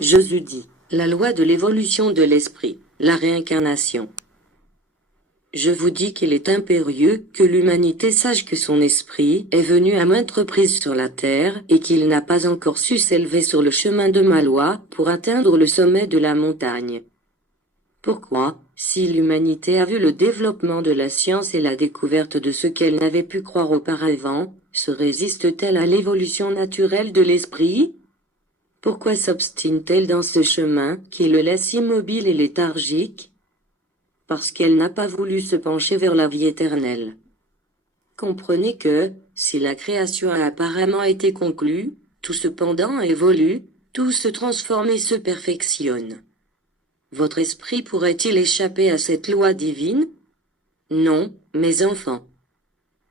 Jésus dit, la loi de l'évolution de l'esprit, la réincarnation. Je vous dis qu'il est impérieux que l'humanité sache que son esprit est venu à maintes reprises sur la terre et qu'il n'a pas encore su s'élever sur le chemin de ma loi pour atteindre le sommet de la montagne. Pourquoi, si l'humanité a vu le développement de la science et la découverte de ce qu'elle n'avait pu croire auparavant, se résiste-t-elle à l'évolution naturelle de l'esprit? Pourquoi s'obstine-t-elle dans ce chemin qui le laisse immobile et léthargique? Parce qu'elle n'a pas voulu se pencher vers la vie éternelle. Comprenez que, si la création a apparemment été conclue, tout cependant évolue, tout se transforme et se perfectionne. Votre esprit pourrait-il échapper à cette loi divine? Non, mes enfants.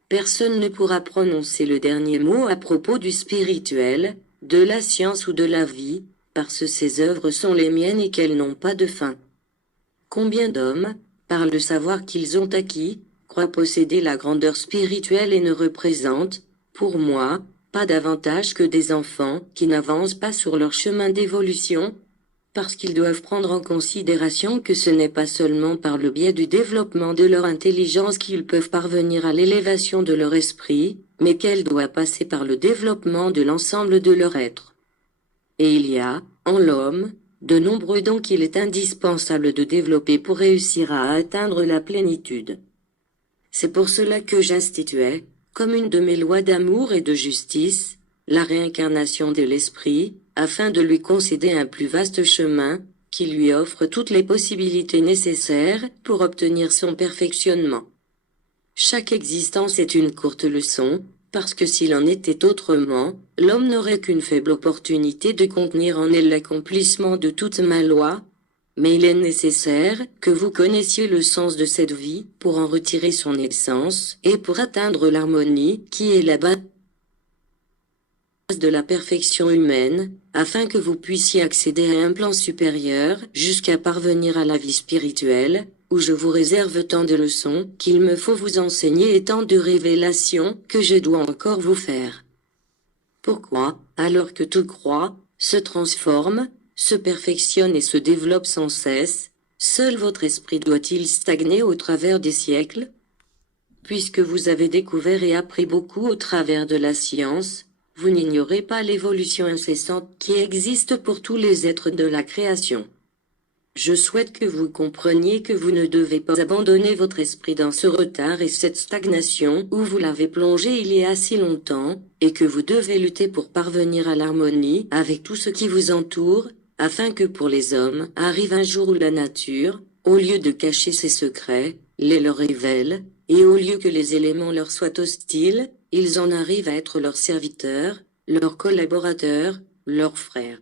Personne ne pourra prononcer le dernier mot à propos du spirituel, de la science ou de la vie, parce que ces œuvres sont les miennes et qu'elles n'ont pas de fin. Combien d'hommes, par le savoir qu'ils ont acquis, croient posséder la grandeur spirituelle et ne représentent, pour moi, pas davantage que des enfants qui n'avancent pas sur leur chemin d'évolution, parce qu'ils doivent prendre en considération que ce n'est pas seulement par le biais du développement de leur intelligence qu'ils peuvent parvenir à l'élévation de leur esprit, mais qu'elle doit passer par le développement de l'ensemble de leur être. Et il y a, en l'homme, de nombreux dons qu'il est indispensable de développer pour réussir à atteindre la plénitude. C'est pour cela que j'instituais, comme une de mes lois d'amour et de justice, la réincarnation de l'esprit, afin de lui concéder un plus vaste chemin, qui lui offre toutes les possibilités nécessaires pour obtenir son perfectionnement. Chaque existence est une courte leçon, parce que s'il en était autrement, l'homme n'aurait qu'une faible opportunité de contenir en elle l'accomplissement de toute ma loi, mais il est nécessaire que vous connaissiez le sens de cette vie pour en retirer son essence et pour atteindre l'harmonie qui est la base de la perfection humaine, afin que vous puissiez accéder à un plan supérieur jusqu'à parvenir à la vie spirituelle, où je vous réserve tant de leçons qu'il me faut vous enseigner et tant de révélations que je dois encore vous faire. Pourquoi, alors que tout croît, se transforme, se perfectionne et se développe sans cesse, seul votre esprit doit-il stagner au travers des siècles? Puisque vous avez découvert et appris beaucoup au travers de la science, vous n'ignorez pas l'évolution incessante qui existe pour tous les êtres de la création. Je souhaite que vous compreniez que vous ne devez pas abandonner votre esprit dans ce retard et cette stagnation où vous l'avez plongé il y a si longtemps, et que vous devez lutter pour parvenir à l'harmonie avec tout ce qui vous entoure, afin que pour les hommes arrive un jour où la nature, au lieu de cacher ses secrets, les leur révèle, et au lieu que les éléments leur soient hostiles, ils en arrivent à être leurs serviteurs, leurs collaborateurs, leurs frères.